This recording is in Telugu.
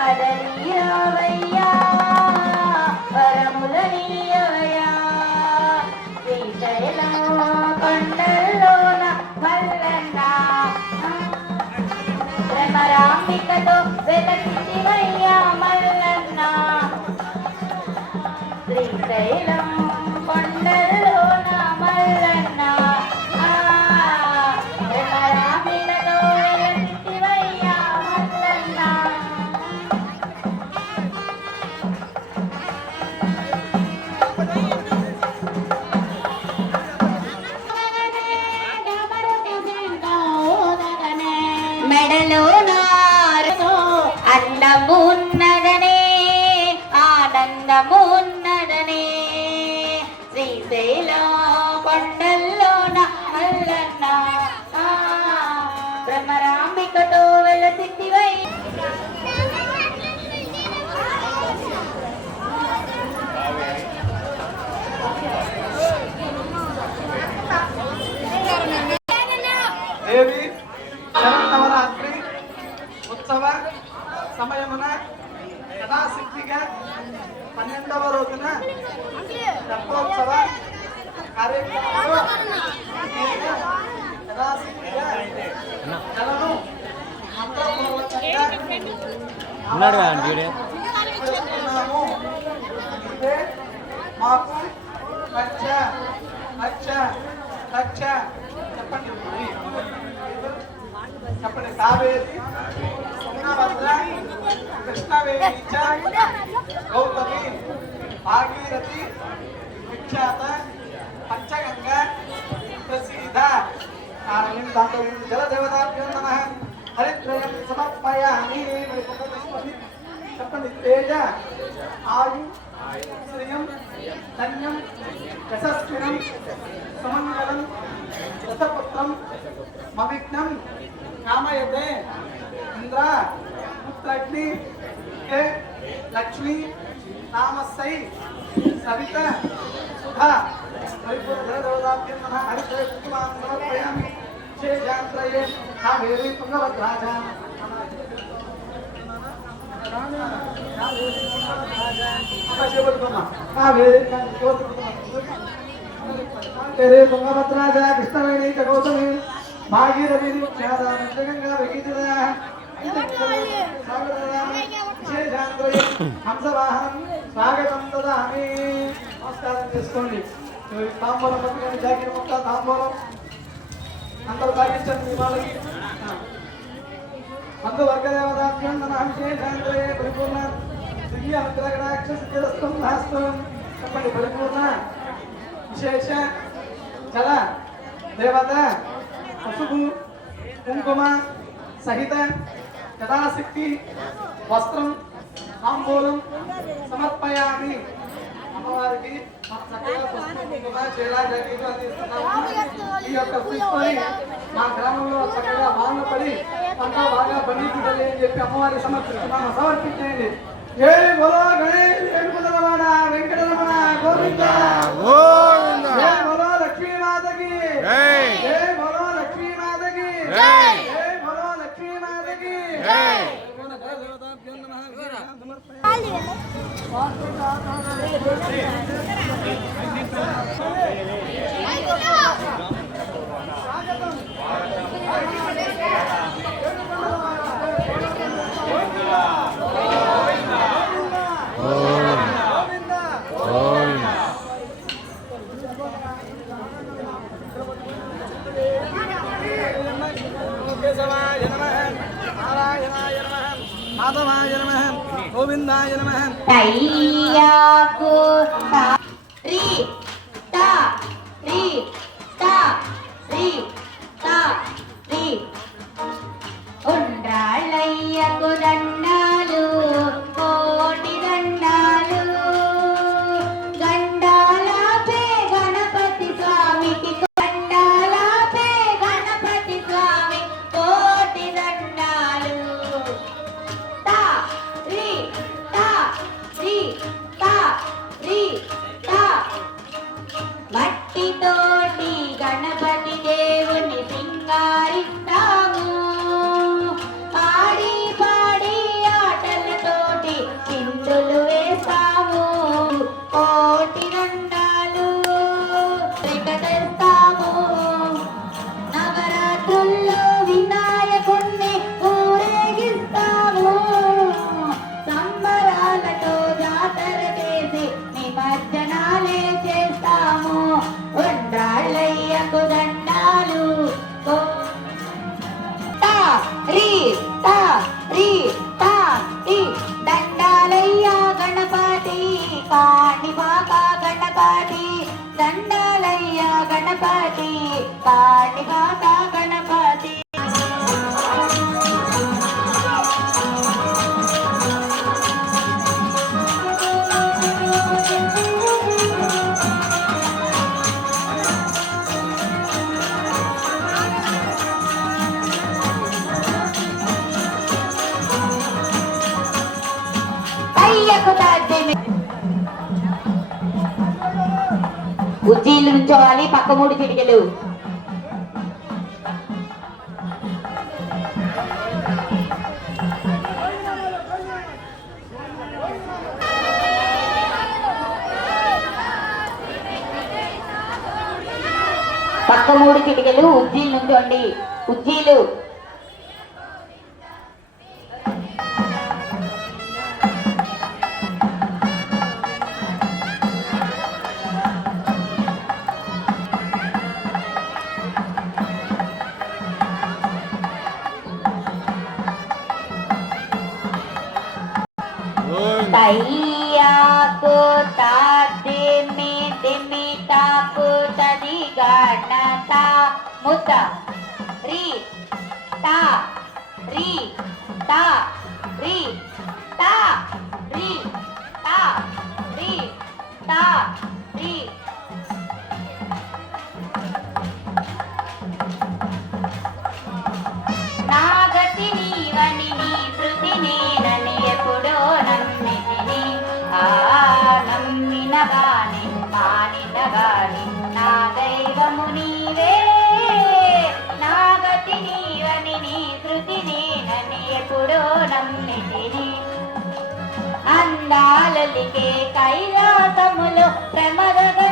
கடலியாவை bunna యథాశక్తిగా పన్నెండవ రోజున రథోత్సవ కార్యక్రమంలో ఉన్నాడు. ఇదే మాకు రక్ష రక్ష రక్ష చెప్పండి. చెప్పండి. తుంగభద్ర కృష్ణవేణి ಕೃಷ್ಣವೇಣೀಚ ಗೌತಮಿ ಭಾಗೀರಥಿ ವಿಖ್ಯಾತ ಪಂಚಗಂಗಾ ಪ್ರಸಿದ್ಧ ಆನಂದಾಂತವಿಂದ ಜಲದೇವತಾಭ್ಯೋ ನಮಃ ಹರಿತ್ರಯಂ ಸಮರ್ಪಯಾಮಿ ಸಪ್ತಮಿತ್ತೇಜ ಆಯು ಶ್ರಿಯಂ ಧನ್ಯಂ ಯಶಸ್ವಿನಂ ಸುಮಂಗಲಂ ರಥಪುತ್ರಂ ಮವಿಘ್ನಂ ಕಾಮಯತೆ ಇಂದ್ರ ಪುತ್ರಗ್ನಿ అంటే లక్ష్మి నామస్సై సవిత సుధా పరిపూర్ణోదాభ్యం మన హరిత్రయ కుమార్ సమర్పయామి చేజాంత్రయే నా వేరే పుంగవద్రాజా తుంగభద్రాజ కృష్ణవేణి గౌతమి భాగీరథి ఖ్యాత గంగా భగీరథ హంసవాహనం స్వాగతం దదామి. నమస్కారం చేసుకోండి. తాంబూలం పట్టుకొని జాకెట్ మొక్క తాంబూలం. అందరూ తాగించండి మీ వాళ్ళకి. మందు వర్గదేవతాభ్యం నమః పరిపూర్ణ. దివ్య అనుగ్రహణాక్ష సిద్ధిరస్తం నాస్తం చెప్పండి పరిపూర్ణ. విశేష. జల దేవత. పసుపు. కుంకుమ. సహిత. యథాశక్తి వస్త్రం తాంబూలం సమర్పయామి. అమ్మవారికి చక్కగా పసుపు కుంకుమ అందిస్తున్నాము. ఈ యొక్క పుష్పని మా గ్రామంలో చక్కగా వాన పడి పంట బాగా పండించుకోవాలి అని చెప్పి అమ్మవారికి సమర్పిస్తున్నాము సమర్పించేయండి. ఏ బోలో గణేష్ వెంకటరమణ వెంకటరమణ గోవిందా జై బోలో లక్ష్మీమాతకి జై బోలో లక్ష్మీమాతకి జై బోలో లక్ష్మీమాతకి కేశవాయ నమః నారాయణాయ నమః మాధవాయ నమః గోవిందాయ నమః. భక్తితోటి గణపతి మల్లయ్యకు దండాలు రీ గణపతి పాడి బాకా కూర్చోవాలి పక్క మూడు చిటికలు పక్క మూడు చిటికలు ఉజ్జీలు నుంచోండి ఉజ్జీలు. అయ్యాకు తాదిమి దిమి తాకు తది గణత ముత. రి తా రి తా రి తా. నీ శృతి నేనని ఎప్పుడో నమ్మితిని. అందాలలికే కైలాసములో ప్రమదగా